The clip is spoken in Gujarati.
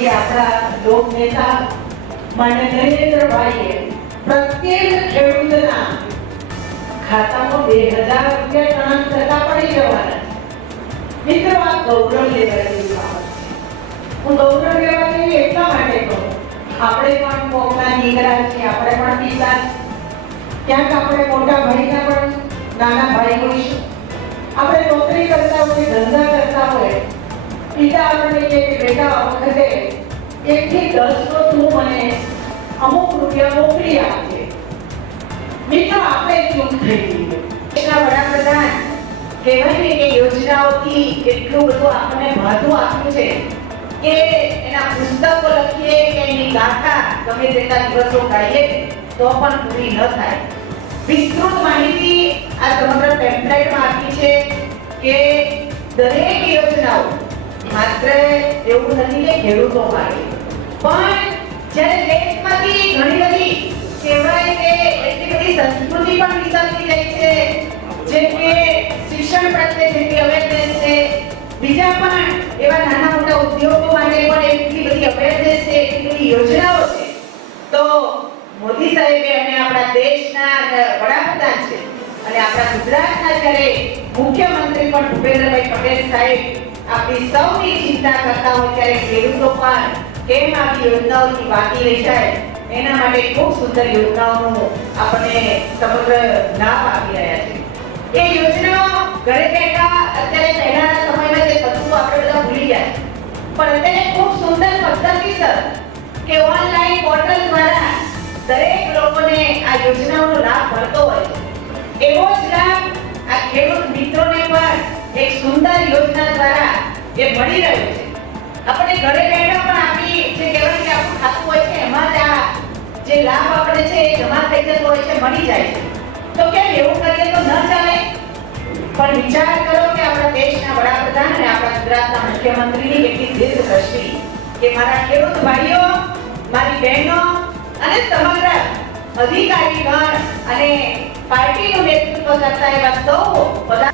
એ આપણા લોકનેતા માન્ય નરેન્દ્રભાઈએ પ્રત્યેક ખેડૂતના ખાતામાં 2000 રૂપિયા ટકા પડી જવાના. મિત્રો, આ ગૌરવ લેવાની બાબત છે. હું ગૌરવ લેવાની એટલા માટે કહું, આપણે પણ કોકના દીકરા છીએ, આપણે પણ પિતા, ક્યાંક આપણે મોટા ભાઈના પણ નાના ભાઈ હોઈશું. આપણે નોકરી કરતા હોય, ધંધા કરતા હોય, પિતા આપણને કહે કે બેટા આ વખતે 1 થી 10 નો તું મને અમુક રૂપિયા મોકલી આપજે. મિત્રો, આપણે ચૂક થઈ ગઈ. એના વડાપ્રધાન કહેવાય ને કે યોજનાઓથી એટલું બધું આપણને મહત્વ આપ્યું છે કે એના પુસ્તકો લખીએ કે એની ગાથા ગમે તેટલા દિવસો કાઢીએ તો પણ પૂરી ન થાય. વિસ્તૃત માહિતી આ સમગ્ર પેમ્પલેટમાં આપી છે કે દરેક યોજનાઓ માત્ર એવું નથી કે ખેડૂતો માટે, પણ જ્યારે દેશમાંથી ઘણી બધી કહેવાય કે એટલી બધી સંસ્કૃતિ પણ વિકસતી જાય છે, જેમ કે શિક્ષણ પ્રત્યે જેટલી અવેરનેસ છે, બીજા પણ એવા નાના મોટા ઉદ્યોગો માટે પણ એટલી બધી અવેરનેસ છે, એટલી બધી યોજનાઓ છે. તો મોદી સાહેબે અને આપણા દેશના વડાપ્રધાન છે અને આપણા ગુજરાતના જ્યારે મુખ્યમંત્રી પણ ભૂપેન્દ્રભાઈ પટેલ સાહેબ આપણી સૌની ચિંતા કરતા હોય ત્યારે ખેડૂતો પણ કેમ આવી યોજનાઓથી વાકી રહી જાય એના માટે ખૂબ સુંદર યોજનાઓનો આપણને સમગ્ર લાભ આપી રહ્યા છે. એ યોજનાઓ ઘરે બેઠા અત્યારે પહેલાના સમયમાં જે થતું આપણે બધા ભૂલી ગયા, પણ અત્યારે ખૂબ સુંદર પદ્ધતિસર કે ઓનલાઈન પોર્ટલ દ્વારા દરેક લોકોને આ યોજનાઓનો લાભ મળતો હોય છે. એવો જ લાભ આ ખેડૂત મિત્રોને પણ એક સુંદર યોજના દ્વારા એ મળી રહ્યો છે. આપણે ઘરે બેઠા પણ આપી જે કહેવાય કે આપણું ખાતું હોય છે એમાં જ આ જે લાભ આપણે છે એ જમા થઈ જતો હોય છે, મળી જાય છે. તો કેમ એવું કરીએ તો ન ચાલે? પણ વિચાર કરો કે આપણા દેશના વડાપ્રધાન અને આપણા ગુજરાતના મુખ્યમંત્રીની કેટલી દીર્ઘ દ્રષ્ટિ કે મારા ખેડૂત ભાઈઓ, મારી બહેનો અને સમગ્ર અધિકારીગણ અને પાર્ટીનું નેતૃત્વ કરતા એવા સૌ બધા